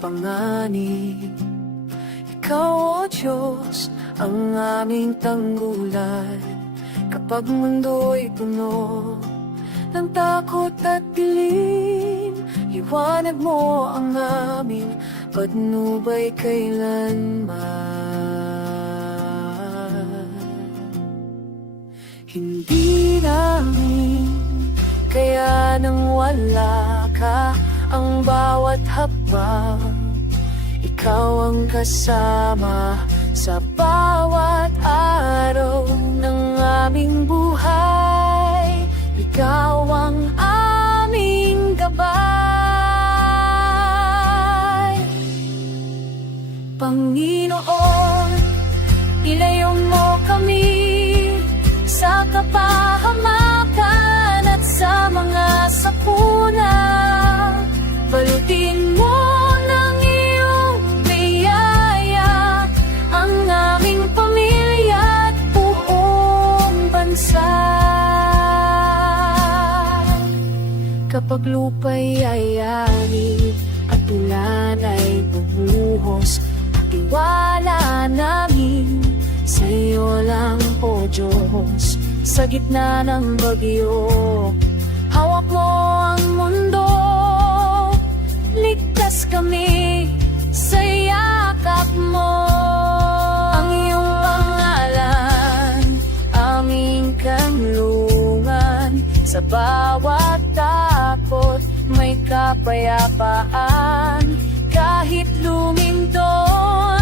panganib Ikaw, O Diyos, ang aming tanggulan. Kapag mundo'y puno ng takot at dilim Liwanag mo ang aming patnubay kailanman. Hindi namin kaya nang wala ka ang bawat hakbang Ikaw ang kasama sa bawat araw ng aming buhay. Ikaw ang aming gabay. Panginoon, ilayo mo kami sa kapahamakan Kapag lupa'y ayari at ulan ay bumuhos, tiwala namin sa iyo lang, O Diyos, sa gitna ng bagyo. Hawak mo ang mundo, ligtas kami sa yakap mo. Ang iyong pangalan, aming kanlungan, sa bawat takot may kapayapaan. Kahit lumindon,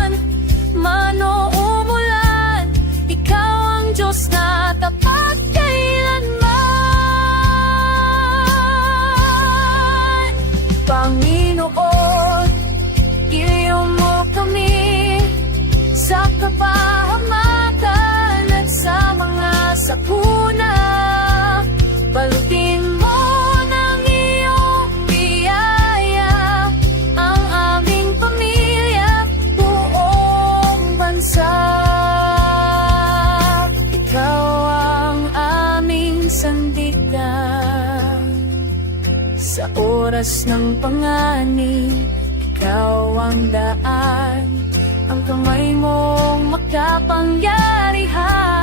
sa oras ng panganib. Ikaw ang daan, ang kamay mong makapangyarihan,